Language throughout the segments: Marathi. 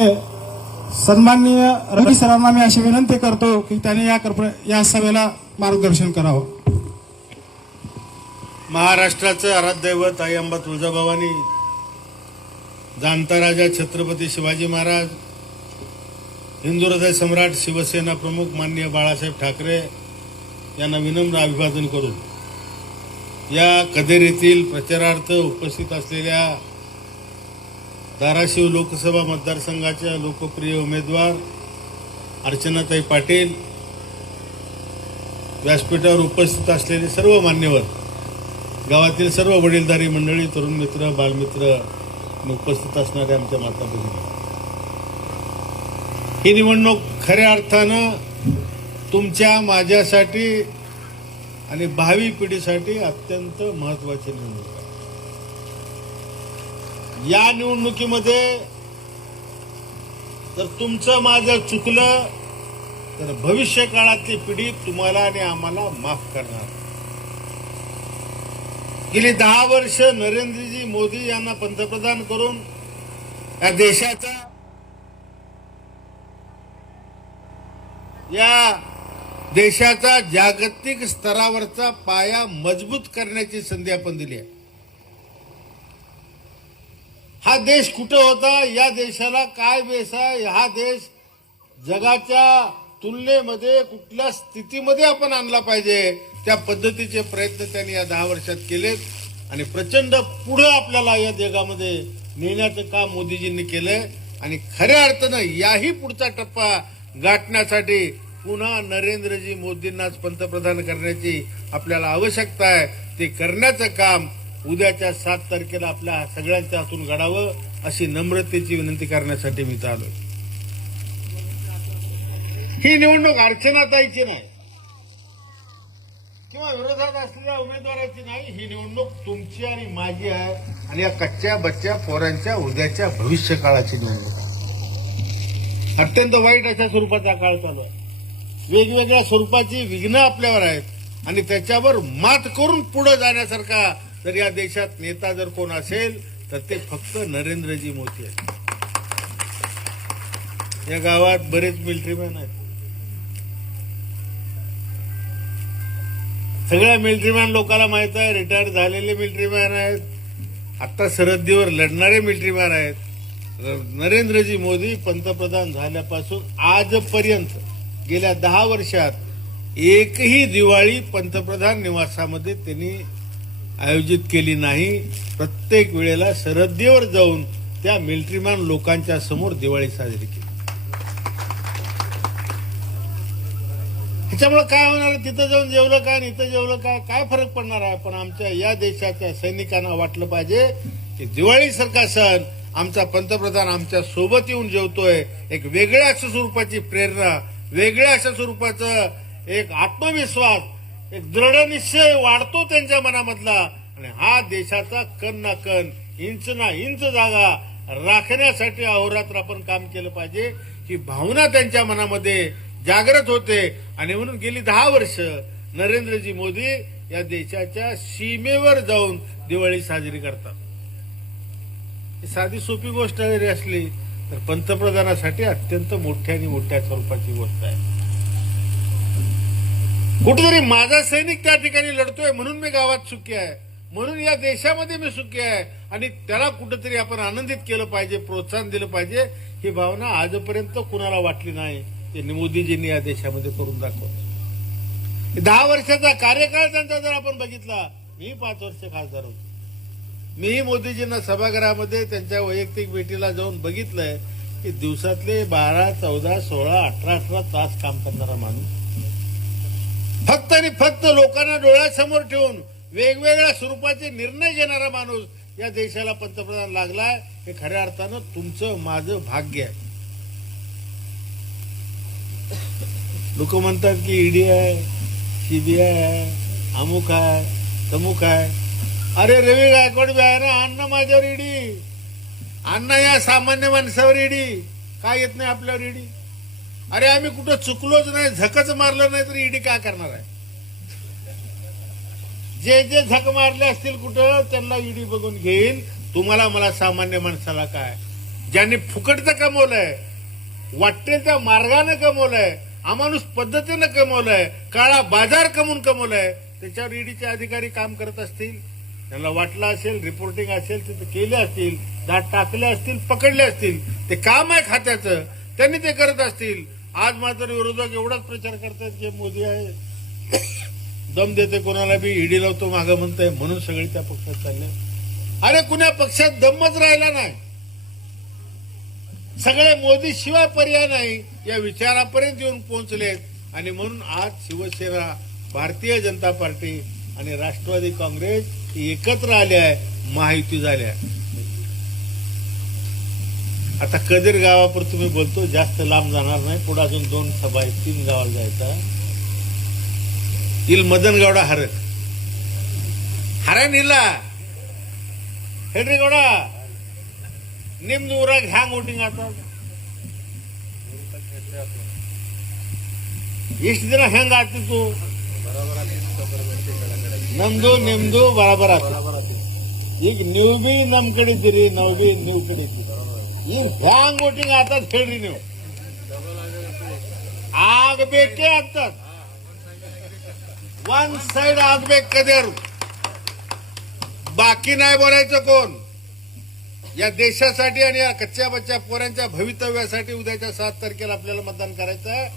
हो. सन्माननीय रवी सरांना मी अशी विनंती करतो की त्यांनी या या सभेला मार्गदर्शन करावं महाराष्ट्राचं आराध्यदैवत आई अंबा तुळजाभवानी जाणताराजा राजा छत्रपती शिवाजी महाराज हिंदू हृदय सम्राट शिवसेना प्रमुख माननीय बाळासाहेब ठाकरे यांना विनम्र अभिवादन करून या कदेरीतील प्रचारार्थ उपस्थित असलेल्या धाराशिव लोकसभा मतदारसंघाच्या लोकप्रिय उमेदवार अर्चनाताई पाटील व्यासपीठावर उपस्थित असलेले सर्व मान्यवर गावातील सर्व वडीलधारी मंडळी तरुण मित्र बालमित्र उपस्थित असणाऱ्या आमच्या माता भगिनी ही निवडणूक खऱ्या अर्थानं तुमच्या माझ्यासाठी आणि भावी पिढीसाठी अत्यंत महत्वाची निवडणूक आहे या निवडणुकीमध्ये जर तुमचं माझं चुकलं तर भविष्य काळातली पिढी तुम्हाला आणि आम्हाला माफ करणार गेली दहा वर्ष नरेंद्रजी मोदी यांना पंतप्रधान करून या देशाचा या देशाचा जागतिक स्तरावरचा पाया मजबूत करण्याची संधी आपण दिली आहे हा देश कुठं होता या देशाला काय बेस आहे हा देश जगाच्या तुलनेमध्ये कुठल्या स्थितीमध्ये आपण आणला पाहिजे त्या पद्धतीचे प्रयत्न त्यांनी या दहा वर्षात केलेत आणि प्रचंड पुढे आपल्याला या जगामध्ये नेण्याचं काम मोदीजींनी केलंय आणि खऱ्या अर्थानं याही पुढचा टप्पा गाठण्यासाठी पुन्हा नरेंद्रजी मोदींनाच पंतप्रधान करण्याची आपल्याला आवश्यकता आहे ते करण्याचं काम उद्याच्या सात तारखेला आपल्या सगळ्यांच्या हातून घडावं अशी नम्रतेची विनंती करण्यासाठी मी चालू ही निवडणूक अर्चनाताईची नाही किंवा विरोधात असलेल्या उमेदवाराची नाही ही निवडणूक तुमची आणि माझी आहे आणि या कच्च्या बच्च्या पोरांच्या उद्याच्या भविष्य काळाची निवडणूक अत्यंत वाईट अशा स्वरूपाचा काळ चालू आहे वेगवेगळ्या स्वरूपाची विघ्न आपल्यावर आहेत आणि त्याच्यावर मात करून पुढे जाण्यासारखा तर या देशात नेता जर कोण असेल तर ते फक्त नरेंद्रजी मोदी आहेत या गावात बरेच मिलिटरीमॅन आहेत सगळ्या मिलिटरीमॅन लोकांना माहित आहे रिटायर झालेले मिलिटरीमॅन आहेत आता सरहद्दीवर लढणारे मिलिटरीमॅन आहेत नरेंद्रजी मोदी पंतप्रधान झाल्यापासून आजपर्यंत गेल्या दहा वर्षात एकही दिवाळी पंतप्रधान निवासामध्ये त्यांनी आयोजित केली नाही प्रत्येक वेळेला सरहद्दीवर जाऊन त्या मिलिटरीमॅन लोकांच्या समोर दिवाळी साजरी केली त्याच्यामुळे काय होणार तिथं जाऊन जेवलं काय आणि इथं जेवलं काय काय फरक पडणार आहे पण आमच्या या देशाच्या सैनिकांना वाटलं पाहिजे की सारखा सण आमचा पंतप्रधान आमच्या सोबत येऊन जेवतोय एक वेगळ्या स्वरूपाची प्रेरणा वेगळ्या अशा स्वरूपाचं एक आत्मविश्वास एक दृढ निश्चय वाढतो त्यांच्या मनामधला आणि हा देशाचा कण ना कण इंच ना इंच जागा राखण्यासाठी अहोरात्र आपण काम केलं पाहिजे ही भावना त्यांच्या मनामध्ये जागृत होते आणि म्हणून गेली दहा वर्ष नरेंद्रजी मोदी या देशाच्या सीमेवर जाऊन दिवाळी साजरी करतात साधी सोपी गोष्ट जरी असली तर पंतप्रधानासाठी अत्यंत मोठ्या आणि मोठ्या स्वरूपाची गोष्ट आहे कुठेतरी माझा सैनिक त्या ठिकाणी लढतोय म्हणून मी गावात सुखी आहे म्हणून या देशामध्ये मी सुखी आहे आणि त्याला कुठेतरी आपण आनंदित केलं पाहिजे प्रोत्साहन दिलं पाहिजे ही भावना आजपर्यंत कुणाला वाटली नाही ते मोदीजींनी या देशामध्ये करून दाखवलं दहा वर्षाचा कार्यकाळ त्यांचा जर आपण बघितला मी पाच वर्ष खासदार होतो मी मोदीजींना सभागृहामध्ये त्यांच्या वैयक्तिक भेटीला जाऊन बघितलंय की दिवसातले बारा चौदा सोळा अठरा अठरा तास काम करणारा माणूस फक्त आणि फक्त लोकांना डोळ्यासमोर ठेवून वेगवेगळ्या स्वरूपाचे निर्णय घेणारा माणूस या देशाला पंतप्रधान लागलाय हे खऱ्या अर्थानं तुमचं माझं भाग्य आहे लोक म्हणतात की ईडी e आहे सीबीआय आहे अमुक आहे तमुक आहे अरे रवी गायकवाड बी आहे ना अण्णा माझ्यावर ईडी e अण्णा या सामान्य माणसावर ईडी e काय येत नाही आपल्यावर ईडी अरे आम्ही कुठं चुकलोच नाही झकच मारलं नाही तर ईडी काय करणार आहे जे जे झक मारले असतील कुठं त्यांना ईडी बघून घेईन तुम्हाला मला सामान्य माणसाला काय ज्यांनी फुकटचं कमवलंय वाटेच्या मार्गाने कमवलंय अमानुष पद्धतीनं कमवलंय काळा बाजार कमवून कमवलंय त्याच्यावर ईडीचे अधिकारी काम करत असतील त्यांना वाटलं असेल रिपोर्टिंग असेल तिथे केले असतील दाट टाकले असतील पकडले असतील ते काम आहे खात्याचं त्यांनी ते करत असतील आज मात्र विरोधक एवढाच प्रचार करतात जे मोदी आहे दम देते कोणाला बी ईडी लावतो मागं म्हणताय म्हणून सगळे त्या पक्षात चालले अरे कुण्या पक्षात दमच राहिला नाही सगळे मोदी शिवाय पर्याय नाही या विचारापर्यंत येऊन पोहोचलेत आणि म्हणून आज शिवसेना भारतीय जनता पार्टी आणि राष्ट्रवादी काँग्रेस एकत्र आले आहे महायुती झाल्या आता कदीर गावापर तुम्ही बोलतो जास्त लांब जाणार नाही पुढे अजून दोन सभा आहेत तीन गावाला जायचा इल मदन गौडा हर हरा निला हेड्री गौडा ನಿಮ್ದು ಊರಾಗ ಹ್ಯಾಂಗ್ ವೋಟಿಂಗ್ ಆತ ಎಷ್ಟು ದಿನ ಹೆಂಗ್ ಆಗ್ತಿತ್ತು ನಮ್ದು ನಿಮ್ದು ಬರಾಬರ್ ಆತ ಈಗ ನೀವು ಬಿ ನಮ್ ಕಡೆ ಇದ್ದೀರಿ ನಾವು ಬಿ ನೀವು ಕಡೆ ಇದ್ದೀರಿ भांग वोटिंग आताच खेळली नाही आग बेके आता वन साइड आग बेक कधी बाकी नाही बोलायचं कोण या देशासाठी आणि या कच्च्या बच्च्या पोरांच्या भवितव्यासाठी उद्याच्या सात तारखेला आपल्याला मतदान करायचं आहे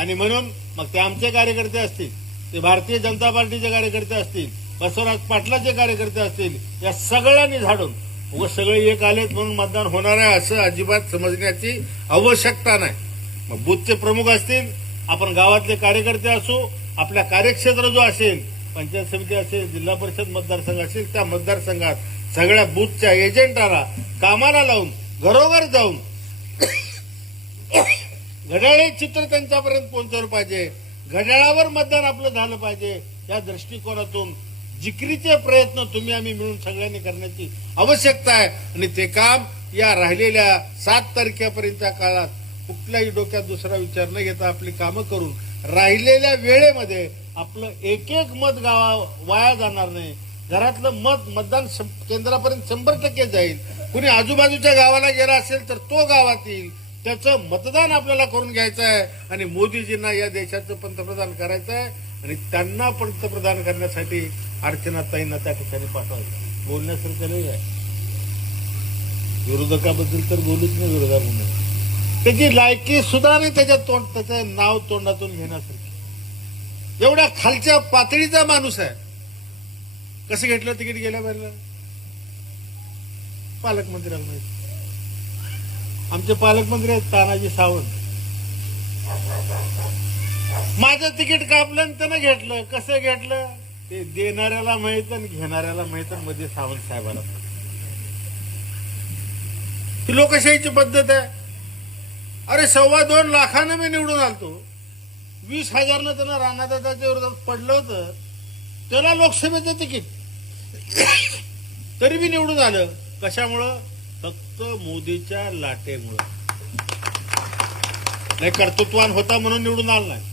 आणि म्हणून मग ते आमचे कार्यकर्ते असतील ते भारतीय जनता पार्टीचे कार्यकर्ते असतील बसवराज पाटलाचे कार्यकर्ते असतील या सगळ्यांनी झाडून व सगळे एक आलेत म्हणून मतदान होणार आहे असं अजिबात समजण्याची आवश्यकता नाही मग बुथचे प्रमुख असतील आपण गावातले कार्यकर्ते असू आपल्या कार्यक्षेत्र जो असेल पंचायत समिती असेल जिल्हा परिषद मतदारसंघ असेल त्या मतदारसंघात सगळ्या बुथच्या एजंटाला कामाला लावून घरोघर जाऊन घड्याळे चित्र त्यांच्यापर्यंत पोहोचवलं पाहिजे घड्याळावर मतदान आपलं झालं पाहिजे या दृष्टिकोनातून जिक्रीचे प्रयत्न तुम्ही आम्ही मिळून सगळ्यांनी करण्याची आवश्यकता आहे आणि ते काम या राहिलेल्या सात तारखेपर्यंतच्या काळात कुठल्याही डोक्यात दुसरा विचार न घेता आपली कामं करून राहिलेल्या वेळेमध्ये आपलं एक एक मत गावा वाया जाणार नाही घरातलं मत मतदान केंद्रापर्यंत शंभर टक्के जाईल कुणी आजूबाजूच्या गावाला गेला असेल तर तो गावात येईल त्याचं मतदान आपल्याला करून घ्यायचं आहे आणि मोदीजींना या देशाचं पंतप्रधान करायचं आहे आणि त्यांना पंतप्रधान करण्यासाठी अर्चनाताईंना त्या ठिकाणी पाठवायचं बोलण्यासारखं नाही आहे विरोधकाबद्दल तर बोलूच नाही म्हणून त्याची लायकी सुद्धा नाही त्याच्या तोंड त्याचं नाव तोंडातून घेण्यासारखी एवढ्या खालच्या पातळीचा माणूस आहे कसं घेतलं तिकीट गेल्या वेळेला पालकमंत्र्याला आमचे पालकमंत्री आहेत तानाजी सावंत माझं तिकीट कापलं आणि त्यानं घेतलं कसं घेतलं ते देणाऱ्याला माहित आणि घेणाऱ्याला माहित मध्ये सावंत साहेबांना ही लोकशाहीची पद्धत आहे अरे सव्वा दोन लाखानं मी निवडून आलतो वीस हजारनं त्यांना राणादादाच्या विरोधात पडलं होतं त्याला लोकसभेचं तिकीट तरी मी निवडून आलं कशामुळं फक्त मोदीच्या लाटेमुळं नाही कर्तृत्वान होता म्हणून निवडून आला नाही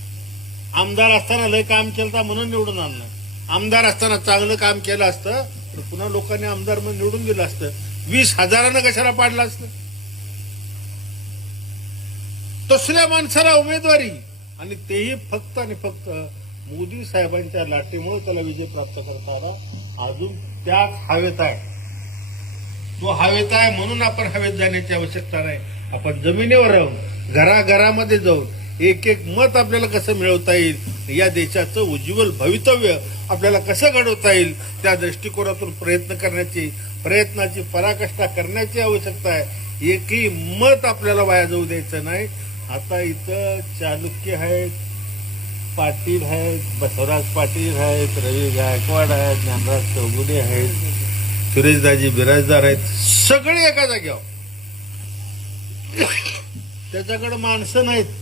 आमदार असताना लय काम केलं म्हणून निवडून आणलं आमदार असताना चांगलं काम केलं असतं तर पुन्हा लोकांनी आमदार म्हणून निवडून दिलं असतं वीस हजारानं कशाला पाडलं असतं दुसऱ्या माणसाला उमेदवारी आणि तेही फक्त आणि फक्त मोदी साहेबांच्या लाटेमुळे त्याला विजय प्राप्त करताना अजून त्याच हवेत आहे तो हवेत आहे म्हणून आपण हवेत जाण्याची आवश्यकता नाही आपण जमिनीवर राहून घराघरामध्ये जाऊन एक एक मत आपल्याला कसं मिळवता येईल या देशाचं उज्ज्वल भवितव्य आपल्याला कसं घडवता येईल त्या दृष्टिकोनातून प्रयत्न करण्याची प्रयत्नाची पराकाष्ठा करण्याची आवश्यकता आहे एकही मत आपल्याला वाया जाऊ द्यायचं नाही आता इथं चालुक्य आहेत पाटील आहेत बसवराज पाटील आहेत रवी गायकवाड आहेत ज्ञानराज चौगुले आहेत सुरेशदाजी बिराजदार आहेत सगळे एका जाग्यावर त्याच्याकडे माणसं नाहीत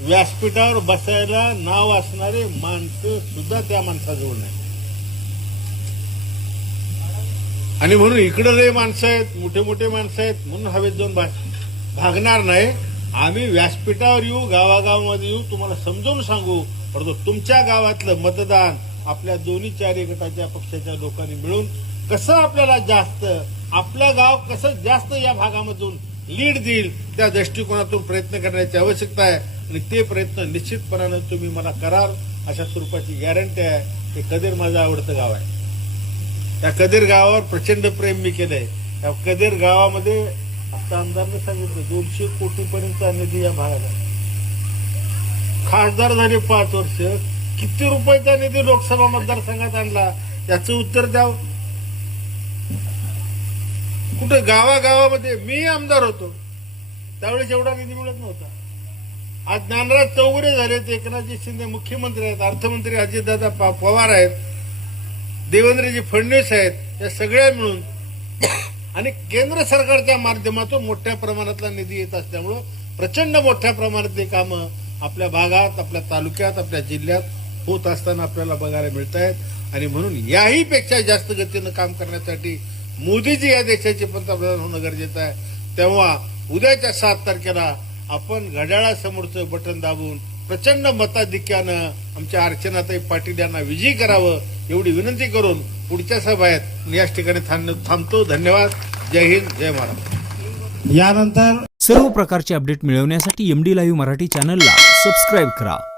व्यासपीठावर बसायला नाव असणारे माणसं सुद्धा त्या माणसाजवळ नाही आणि म्हणून इकडं लय माणसं आहेत मोठे मोठे माणसं आहेत म्हणून हवेत जाऊन भागणार नाही आम्ही व्यासपीठावर येऊ गावागावामध्ये येऊ तुम्हाला समजावून सांगू परंतु तुमच्या गावातलं मतदान आपल्या दोन्ही चारी गटाच्या पक्षाच्या लोकांनी मिळून कसं आपल्याला जास्त आपलं गाव कसं जास्त या भागामधून लीड देईल त्या दृष्टिकोनातून प्रयत्न करण्याची आवश्यकता आहे आणि ते प्रयत्न निश्चितपणानं तुम्ही मला कराल अशा स्वरूपाची गॅरंटी आहे हे कदीर माझं आवडतं गाव आहे त्या कदीर गावावर प्रचंड प्रेम मी केलंय त्या कदीर गावामध्ये आता आमदारने सांगितलं दोनशे कोटीपर्यंतचा निधी या आहे खासदार झाले पाच वर्ष किती रुपयाचा निधी लोकसभा मतदारसंघात आणला याचं उत्तर द्याव कुठं गावागावामध्ये मी आमदार होतो त्यावेळेस एवढा निधी मिळत नव्हता आज ज्ञानराज झाले झालेत एकनाथजी शिंदे मुख्यमंत्री आहेत अर्थमंत्री अजितदादा पवार आहेत देवेंद्रजी फडणवीस आहेत या सगळ्या मिळून आणि केंद्र सरकारच्या माध्यमातून मोठ्या प्रमाणातला निधी येत असल्यामुळं प्रचंड मोठ्या प्रमाणातली कामं आपल्या भागात आपल्या तालुक्यात आपल्या जिल्ह्यात होत असताना आपल्याला बघायला मिळत आहेत आणि म्हणून याही पेक्षा जास्त गतीनं काम करण्यासाठी मोदीजी या देशाचे पंतप्रधान होणं गरजेचं आहे तेव्हा उद्याच्या सात तारखेला आपण घड्याळासमोरचं बटन दाबून प्रचंड मताधिक्यानं आमच्या अर्चनाताई पाटील यांना विजयी करावं एवढी विनंती करून पुढच्या सभायत याच ठिकाणी थांबतो धन्यवाद जय हिंद जय महाराष्ट्र यानंतर सर्व प्रकारचे अपडेट मिळवण्यासाठी एमडी लाईव्ह मराठी चॅनलला सबस्क्राईब करा